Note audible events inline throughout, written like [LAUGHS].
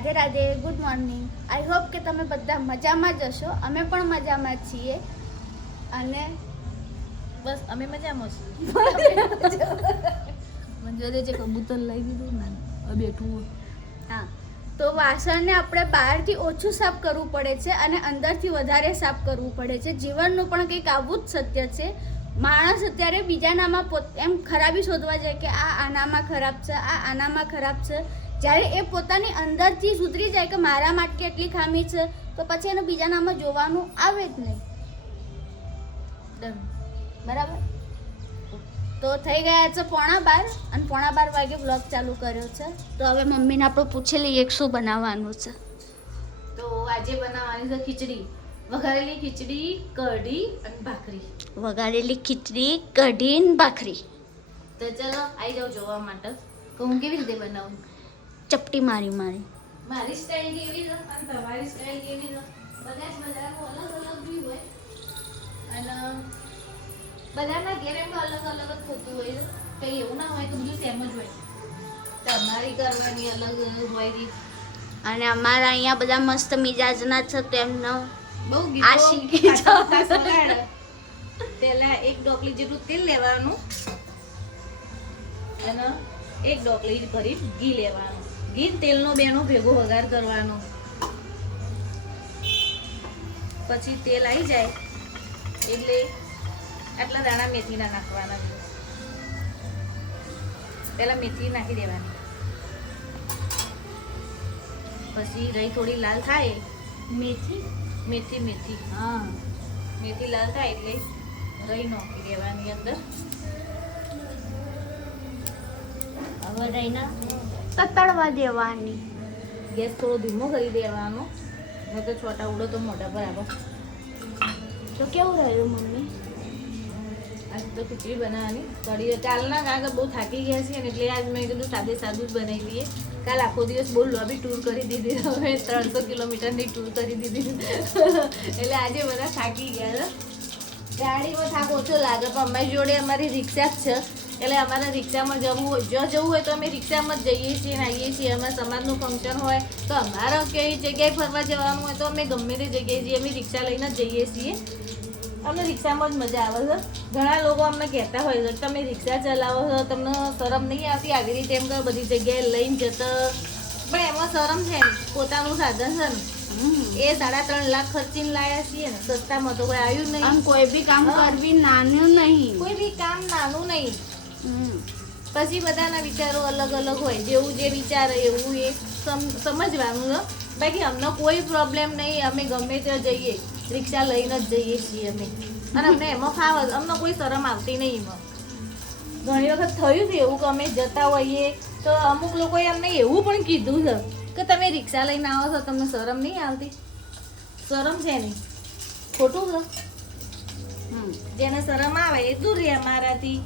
Radhe Radhe good morning I hope કે તમે બધા મજામાં જ હશો. અમે પણ મજામાં છીએ. અને બસ અમે મજામાં છીએ. [LAUGHS] જે કબૂતર લઈ દીધું ને બેઠું હા. તો વાસણને આપણે બહારથી ઓછું સાફ કરવું પડે છે અને અંદરથી વધારે સાફ કરવું પડે છે. જીવનનું પણ કંઈક આવું જ સત્ય છે. માણસ અત્યારે બીજાનામાં પોત એમ ખરાબી શોધવા જાય કે આ આનામાં ખરાબ છે આ આનામાં ખરાબ છે. જ્યારે એ પોતાની અંદરથી સુધરી જાય કે મારા માટે કેટલી ખામી છે તો પછી એને બીજાનામાં જોવાનું આવે જ નહીં. ડન બરાબર? તો થઈ ગયા છે પોણા બાર અને પોણા બાર વાગે બ્લોગ ચાલુ કર્યો છે. તો હવે મમ્મીને આપણે પૂછી લઈએ કે શું બનાવવાનું છે. તો આજે બનાવવાની છે ખીચડી. વઘારેલી ખીચડી કઢી અને ભાખરી. વઘારેલી ખીચડી કઢી ભાખરી. તો ચલો આવી જાઓ જોવા માટે. તો હું કેવી રીતે બનાવું? ચપટી મારી મારી. મારી સ્ટાઈલ કેવી છે? અને તમારી સ્ટાઈલ કેવી છે? બધા જ બધાનું અલગ અલગ બી હોય. અને બધાના ઘેર એમ અલગ અલગ જ થતું હોય કંઈ એવું ના હોય તો બધું સેમ જ હોય. તમારી કરવાની અલગ હોય રીત. અને અમારા અહીંયા બધા મસ્ત મિજાજના છે તેમનો બહુ આ શીખી જાઓ. પહેલા એક ડોકલી જેટલું તેલ લેવાનું. અને એક ડોકલી ભરી ઘી લેવાનું. ઘી તેલનો બેનો ભેગો વઘાર કરવાનો. પછી તેલ આવી જાય એટલે આટલા દાણા મેથીના નાખવાના પહેલા મેથી નાખી દેવાની. પછી રહી થોડી લાલ થાય. મેથી? મેથી મેથી. હા. મેથી લાલ થાય એટલે રહી નાખી દેવાની અંદર. હવે રહીના તતડવા દેવાની. ગેસ થોડો ધીમો કરી દેવાનો. તો છોટા ઉડો તો મોઢા પર આવો તો કેવું રહ્યું મમ્મી? આજ તો ખીચડી બનાવવાની. કઢી કાલના કાગળ બહુ થાકી ગયા છે અને એટલે આજ મેં કીધું સાદે સાદું જ બનાવી લઈએ. કાલ આખો દિવસ બહુ લોબી ટૂર કરી દીધી. હવે ત્રણસો કિલોમીટરની ટૂર કરી દીધી. એટલે આજે બધા થાકી ગયા છે ગાડીમાં થાક ઓછો લાગે, પણ અમારી જોડે અમારી રિક્ષા જ છે. એટલે અમારે રિક્ષામાં જવું હોય જો જવું હોય તો અમે રિક્ષામાં જ જઈએ છીએ ને આવીએ છીએ. અમારે સમાજનું ફંક્શન હોય, તો અમારે કઈ જગ્યાએ ફરવા જવાનું હોય તો અમે ગમે તે જગ્યાએ જઈએ, અમે રિક્ષા લઈને જ જઈએ છીએ. અમને રિક્ષામાં જ મજા આવે છે. ઘણા લોકો અમને કહેતા હોય છે તમે રિક્ષા ચલાવો છો, તમને શરમ નહીં આવતી? આવી રીતે એમ બધી જગ્યાએ લઈને જતા. પણ એમાં શરમ છે પોતાનું સાધન છે ને. એ સાડા ત્રણ લાખ ખર્ચીને લાયા છીએ ને સસ્તામાં તો કોઈ આવ્યું નહીં. આમ કોઈ બી કામ કરવી નાનું નહીં. કોઈ બી કામ નાનું નહીં. પછી બધાના વિચારો અલગ અલગ હોય જેવું જે વિચારે એવું એ સમજવાનું બાકી અમને કોઈ પ્રોબ્લેમ નહીં અમે ગમે ત્યાં જઈએ રિક્ષા લઈને જ જઈએ છીએ અમે. અને અમને એમાં ફાવે અમને કોઈ શરમ આવતી નહીં એમાં. ઘણી વખત થયું છે એવું કે અમે જતા હોઈએ તો અમુક લોકોએ અમને એવું પણ કીધું છે. કે તમે રિક્ષા લઈને આવો છો તમને શરમ નહીં આવતી? શરમ છે નહીં. ખોટું છે? જેને શરમ આવે એ દૂર રહે મારાથી.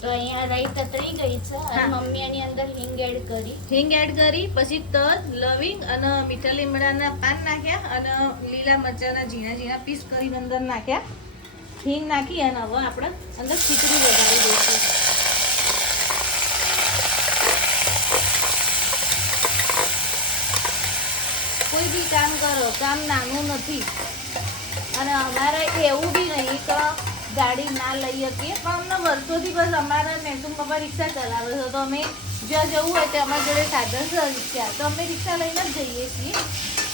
તો અહીંયા રાઈ તતરી ગઈ છે અને મમ્મી એની અંદર હિંગ એડ કરી. હિંગ એડ કરી પછી તલ લવિંગ અને મીઠા લીમડાના પાન નાખ્યા અને લીલા મરચાના ઝીણા ઝીણા પીસ કરીને અંદર નાખ્યા. હિંગ નાખી અને હવે આપણે અંદર ખીચડી વગાડી દઈશું કોઈ બી કામ કરો કામ નાનું નથી. અને અમારે એવું બી નહીં કે ગાડી ના લઈ શકીએ. પણ અમને વર્ષોથી બસ અમારા મેસુમ પપ્પા રિક્ષા ચલાવે છે. તો અમે જ્યાં જવું હોય ત્યાં અમારી જોડે સાધન છે. રિક્ષા તો અમે રિક્ષા લઈને જ જઈએ છીએ.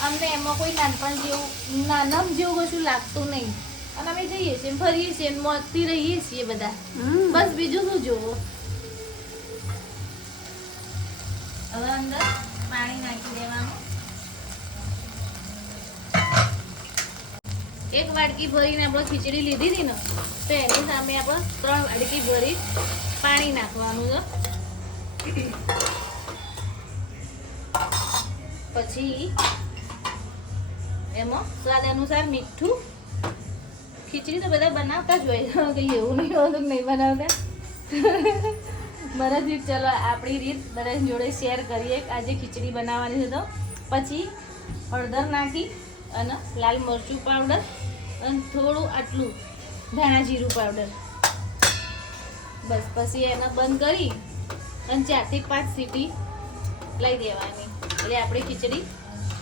અમને એમાં કોઈ નાનપણ જેવું નાનમ જેવું કશું લાગતું નહીં. અને અમે જઈએ છીએ ફરીએ છીએ મોજથી રહીએ છીએ બધા. હમ. બસ બીજું શું જોવો? હવે અંદર પાણી નાખી દેવાનું. એક વાડકી ભરીને આપણે ખીચડી લીધી હતી ને, તો એની સામે આપણે ત્રણ વાડકી ભરી પાણી નાખવાનું છે. પછી એમાં સ્વાદ અનુસાર મીઠું, ખીચડી તો બધા બનાવતા જ હોય કે એવું નહીં હોતું નહીં બનાવતા. મારા રીત ચલો આપણી રીત દરેક જોડે શેર કરીએ આજે ખીચડી બનાવવાની છે તો. પછી હળદર નાખી અને લાલ મરચું પાવડર અને થોડું આટલું ધાણા જીરું પાવડર બસ પછી એને બંધ કરી અને ચારથી પાંચ સીટી લઈ દેવાની. એટલે આપણી ખીચડી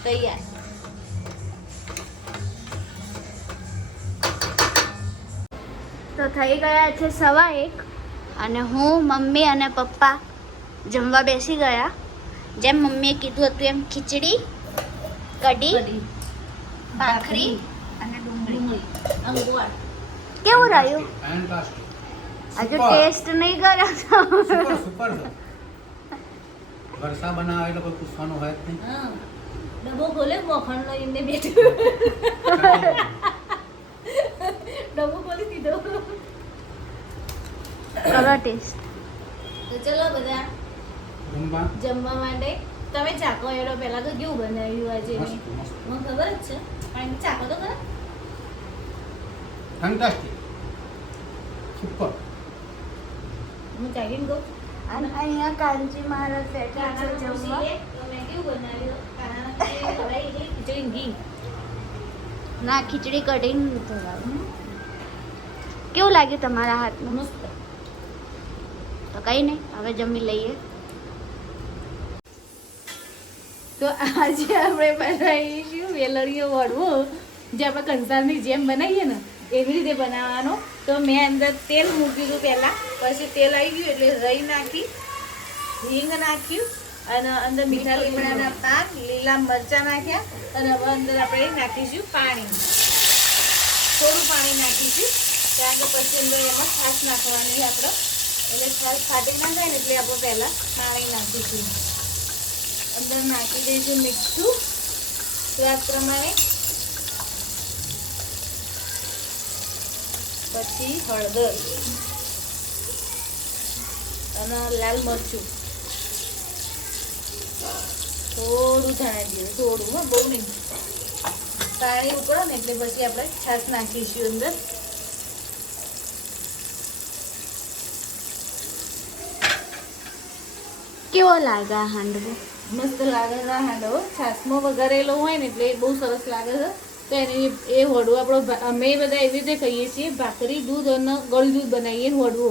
તૈયાર. તો થઈ ગયા છે સવા એક અને હું મમ્મી અને પપ્પા જમવા બેસી ગયા. જેમ મમ્મીએ કીધું હતું એમ ખીચડી કઢી ભાખરી. કેવું રહ્યું હજુ ટેસ્ટ નહીં કર્યો તો. સુપર સુપર વરસા બનાવે એટલે કોઈ પૂછવાનું હોય જ નહીં. હા. ડબ્બો ખોલે મોખણનો એમને બેઠું. ડબ્બો ખોલી દીધો. કરો ટેસ્ટ તો ચલો બધા જમવા? જમવા માટે. તમે ચાકો એડો પહેલા તો કેવું બનાવ્યું આજે. મને ખબર જ છે. પણ ચાકો તો ખરા. ફેન્ટાસ્ટિક સુપર હું ચાખીને કહું અને અહીંયા કાંજી મહારાજ બેઠા છે જમવા. મેં કેવું બનાવ્યું? ખીચડી ઘી. ના ખીચડી કઢીને કેવું લાગ્યું તમારા હાથમાં મસ્ત. તો કઈ નહીં હવે જમી લઈએ. તો આજે આપણે બનાવીશું વેલણીઓ વડવો જે આપણે કંસારની જેમ બનાવીએ ને એવી રીતે બનાવવાનો. તો મેં અંદર તેલ મૂક્યું હતું પહેલાં. પછી તેલ આવી ગયું એટલે રઈ નાખી, હિંગ નાખ્યું અને અંદર મીઠા લીમડાના પાન લીલા મરચાં નાખ્યા અને હવે અંદર આપણે નાખીશું પાણી. થોડું પાણી નાખીશું. કારણ કે પછી અંદર એમાં છાશ નાખવાની આપણે. એટલે છાશ ફાટી ના જાય ને એટલે આપણે પહેલાં પાણી નાખીશું. અંદર નાખી દઈશું મીઠું. સ્વાદ પ્રમાણે પછી હળદર અને લાલ મરચું. થોડું ધાણા જીરું થોડું હા બહુ નહીં. પાણી ઉકળો ને એટલે પછી આપણે છાશ નાખીશું અંદર. કેવો લાગે હાંડવો? મસ્ત લાગે ના હાંડવો. છાશમાં વઘારેલો હોય ને એટલે એ બહુ સરસ લાગે છે. તો એની એ હોડવો આપણો અમે બધા એવી રીતે ખાઈએ છીએ ભાખરી દૂધ અને ગળું દૂધ બનાવીએ હોડવો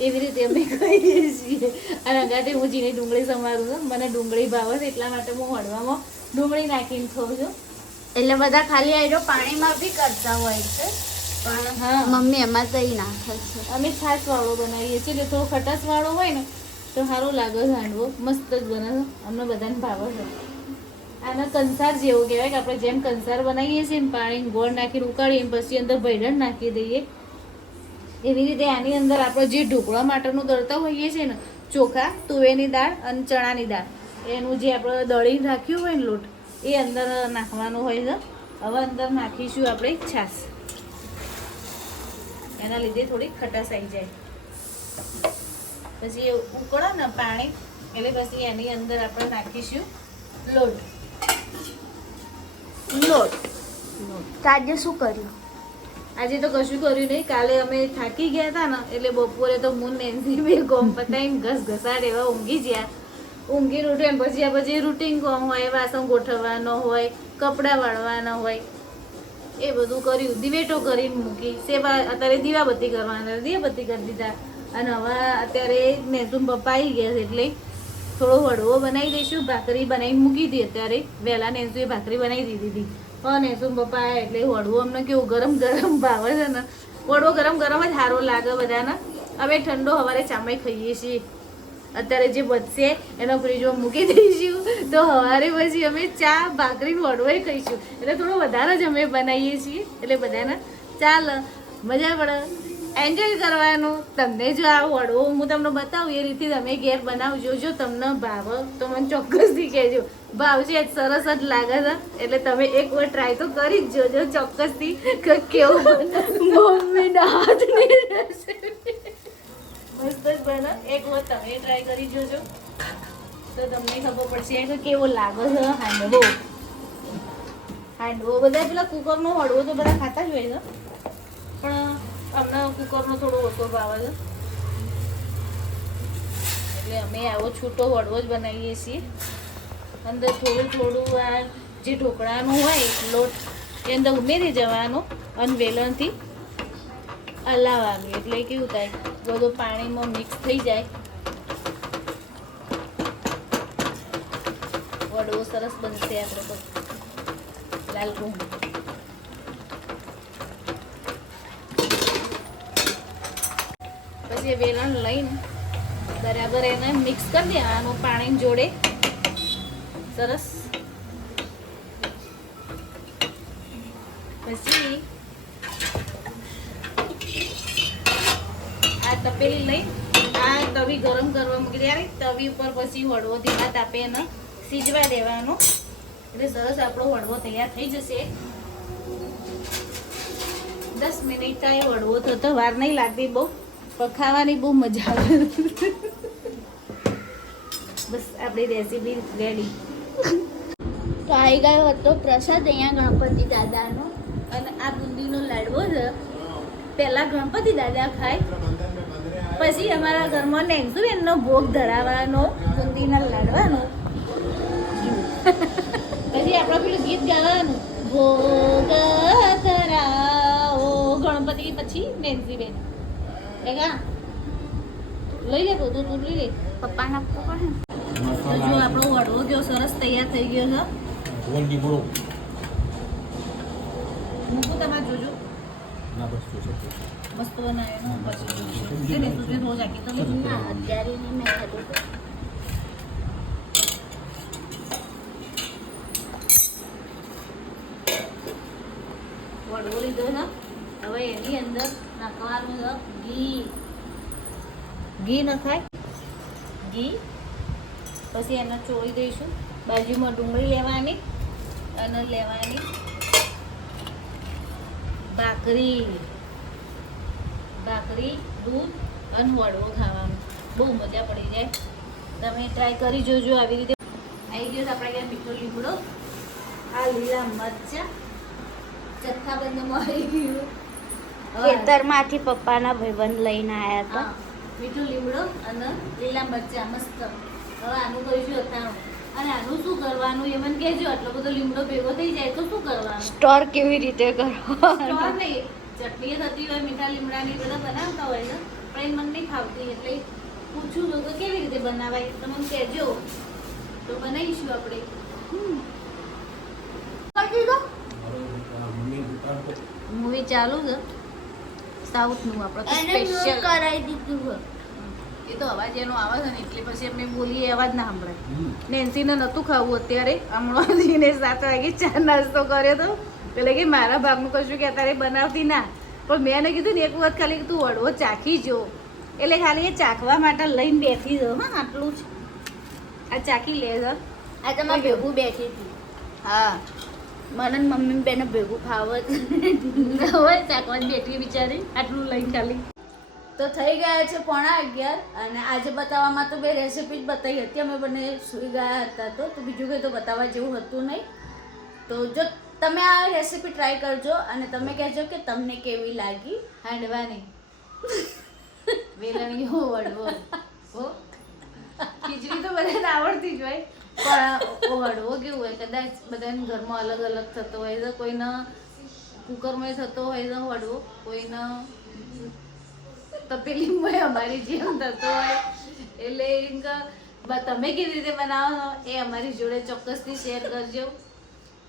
એવી રીતે અમે કહીએ છીએ. અને અંગાતે હું જીની ડુંગળી સમારું છું. મને ડુંગળી ભાવે છે એટલા માટે હું હોડવામાં ડુંગળી નાખીને ખાઉં છું. એટલે બધા ખાલી આયરો પાણીમાં બી કરતા હોય છે પણ હા. મમ્મી એમાં દહીં નાખે છે. અમે છાશ વાળો બનાવીએ છીએ. એટલે થોડો ખટાશ વાળો હોય ને તો સારું લાગે છે હાંડવો. મસ્ત જ બને છે. અમને બધાને ભાવે છે. આને કંસાર જેવું કહેવાય કે આપણે જેમ કંસાર બનાવીએ છીએ ને પાણી ગોળ નાખીને ઉકાળીએ પછી અંદર ભૈડણ નાખી દઈએ. એવી રીતે આની અંદર આપણે જે ઢોકળા માટેનું દળતા હોઈએ છીએ ને, ચોખા, તુવેરની દાળ અને ચણાની દાળ. એનું જે આપણે દળી રાખ્યું હોય ને લોટ, એ અંદર નાખવાનું હોય છે. હવે અંદર નાખીશું આપણે છાશ. એના લીધે થોડી ખટાશ આવી જાય. પછી ઉકળે ને પાણી, એટલે પછી એની અંદર આપણે નાખીશું લોટ. લોટ. આજે શું કર્યું? આજે તો કશું કર્યું નહીં. કાલે અમે થાકી ગયા હતા ને, એટલે બપોરે તો હું નેન્સી બે કોમ પતાવીને ઘસ ઘસાડ એવા ઊંઘી ગયા ઊંઘી ઉઠે પછી આ પછી રૂટીન કોમ હોય, વાસણ ગોઠવવાનો હોય, કપડાં વાળવાના હોય, એ બધું કર્યું. દિવેટો કરીને મૂકી. સેવા અત્યારે દીવાબત્તી કરવાના દીવાબત્તી કરી દીધા. અને હવે અત્યારે નેસુમ પપ્પા આવી ગયા છે એટલે થોડો વડવો બનાવી દઈશું. ભાખરી બનાવી મૂકી હતી અત્યારે. વહેલા નેસુએ ભાખરી બનાવી દીધી. હતી પણ નેસુ પપ્પા એટલે વડવો અમને કેવું ગરમ ગરમ ભાવે છે ને. વડવો ગરમ ગરમ જ સારો લાગે બધાને. હવે ઠંડો હવારે ચામાઈ ખાઈએ છીએ. અત્યારે જે વધશે એનો ફ્રીજમાં મૂકી દઈશું. તો સવારે પછી અમે ચા, ભાખરી વડવાઈ ખાઈશું. એટલે થોડો વધારે જ અમે બનાવીએ છીએ. એટલે બધાને ચાલ, મજા પડે. એન્જોય કરવાનું. તમને જો આ વડવો હું તમને બતાવું, એ રીતે તમે ઘેર બનાવજો. જો તમને ભાવ, તો મને ચોક્કસથી કહેજો. ભાવશે જ સરસ જ લાગે છે. એટલે તમે એક વાર ટ્રાય તો કરી જ જોજો ચોક્કસથી કે કેવું બને મમ્મીના હાથની મસ્ત જ બને. એક વાર તમે ટ્રાય કરી જોજો. તો તમને ખબર પડશે કે કેવો લાગે છે હાંડવો. હાંડવો બધા પેલા કુકરનો હળવો તો બધા ખાતા જ હોય છે. અમને કુકરનો થોડો ઓછો ભાવે છે. એટલે અમે આવો છૂટો હળવો જ બનાવીએ છીએ. અંદર થોડું થોડું આ જે ઢોકળાનું હોય, લોટ, એ અંદર ઉમેરી જવાનો અને વેલણથી હલાવવાનું. એટલે કેવું થાય, બધું પાણીમાં મિક્સ થઈ જાય. વડવો સરસ બનશે આપણે લાલ ઘઉં. પછી વેલણ લઈને બરાબર એને મિક્સ કરી દેવાનું પાણી જોડે. સરસ. પછી આ તપેલી લઈ, આ તવી ગરમ કરવા મૂકી દેવાની તવી ઉપર પછી હળવો ધીમા તાપે એને સીજવા દેવાનો. એટલે સરસ આપણો હળવો તૈયાર થઈ જશે. દસ મિનિટ થાય હળવો થતો વાર નહીં લાગતી બહુ. પણ ખાવાની બહુ મજા આવે. બસ આપણી રેસીપી રેડી તો આવી ગયો હતો પ્રસાદ અહીંયા ગણપતિ દાદાનો. અને આ બુંદીનો લાડવો છે. પહેલાં ગણપતિ દાદા ખાય. પછી અમારા ઘરમાં નેન્સુબેનનો ભોગ ધરાવવાનો બુંદીના લાડવાનો. પછી આપણે પેલું ગીત ગાવાનું. ભોગ ધરાવો ગણપતિ પછી નેન્સીબેન લઈ લે તું દૂધ લઈ લે પપ્પાને આપવું પડે જો આપણો વડવો કેવો સરસ તૈયાર થઈ ગયો છે ગોલ લીમડો મૂકું તમારે જોજો ના બસ જોશે મસ્ત બનાવ્યો પછી રોજ આખી તો ના અત્યારે નહીં મેં ખાધું વડવો લીધો છે હવે એની અંદર નાખવાનું છે ઘી. ઘી નખાય ઘી. પછી એને ચોળી દઈશું. બાજુમાં ડુંગળી લેવાની અને લેવાની ભાખરી. ભાખરી, દૂધ અને વડવો ખાવાનું. બહુ મજા પડી જાય. તમે ટ્રાય કરી જોજો આવી રીતે. આવી ગયો આપણે ત્યાં મીઠો લીમડો. આ લીલા મરચા. જથ્થાબંધમાં આવી ગયું. ખેતરમાંથી પપ્પાના ભાઈબંધ લઈને આવ્યા હતા. મીઠું લીમડો અને લીલા મરચા મસ્ત. હવે આનું કરીશું અથાણું. અને આનું શું કરવાનું? એ મને કહેજો આટલો બધો લીમડો ભેગો થઈ જાય તો શું કરવાનું? સ્ટોર કેવી રીતે કરવો સ્ટોર નહીં. ચટણી થતી હોય મીઠા લીમડાની બધા બનાવતા હોય ને પણ એ મને નહીં ખાવતી એટલે પૂછું તો કે કેવી રીતે બનાવાય? તો મને કહેજો. તો બનાવીશું આપણે. મૂવી ચાલુ છે. સાઉથનું આપણે સ્પેશિયલ કરાવી દીધું. એ તો અવાજ એનો આવે છે ને એટલે પછી અમે બોલીએ અવાજ ના સંભળાય હમ. નેન્સીને નહોતું ખાવું અત્યારે. હમણાં સાત વાગે ચા નાસ્તો કર્યો તો. એટલે કે મારા ભાગનું કશું કે અત્યારે બનાવતી ના. પણ મેં એને કીધું ને એક વખત ખાલી તું વડવો ચાખી જો. એટલે ખાલી એ ચાખવા માટે લઈને બેઠી જો હા આટલું જ. આ ચાખી લે આ તમારે મારે ભેગું બેઠી હતી. હા. મને મમ્મી બેને ભેગું ખાવત હોય ચાખવા જ બેઠી બિચારી આટલું લઈને ખાલી. તો થઈ ગયા છે પોણા અગિયાર અને આજે બતાવવામાં તો બે રેસીપી જ બતાવી હતી. અમે બંને સૂઈ ગયા હતા તો તો બીજું કંઈ તો બતાવવા જેવું હતું નહીં. તો જો તમે આ રેસીપી ટ્રાય કરજો અને તમે કહેજો કે તમને કેવી લાગી. હાંડવાની. વેલણીઓ વડવો ખીચડી તો બધાને આવડતી જ હોય. પણ હળવો કેવું હોય કદાચ બધાને ઘરમાં અલગ અલગ થતો હોય છે કોઈના કુકરમાં થતો હોય છે હળવો કોઈના તપેલીમાં અમારી જેમ થતો હોય. એટલે એમ તમે કેવી રીતે બનાવો એ અમારી જોડે ચોક્કસથી શેર કરજો.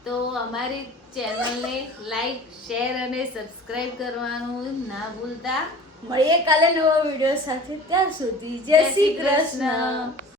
તો અમારી ચેનલને લાઈક શેર અને સબસ્ક્રાઈબ કરવાનું ના ભૂલતા. મળીએ કાલે નવો વીડિયો સાથે. ત્યાં સુધી જય શ્રી કૃષ્ણ.